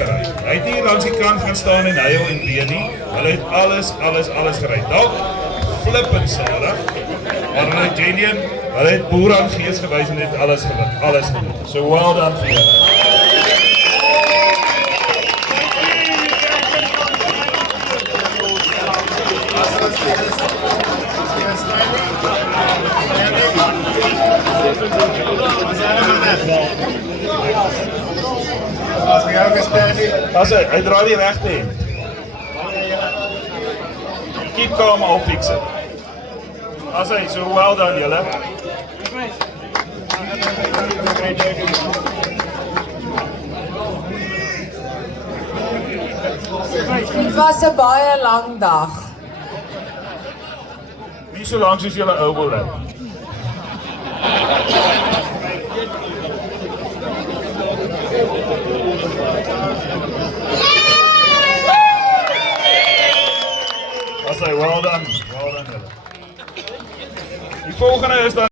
gery. Hy het nie langs die kant gaan staan en huil en ween nie. Hulle het alles gery. Dalk flippend stadig, maar hulle het genuine, hulle het boer aan gees gewys en het alles gedoen. So well done vir julle. Hy draai die regte hemp. Keep calm, I'll fix it. So well done julle. Dit was 'n baie lang dag. Nie so lank soos julle ou wil hê. Well done. Die volgende is dan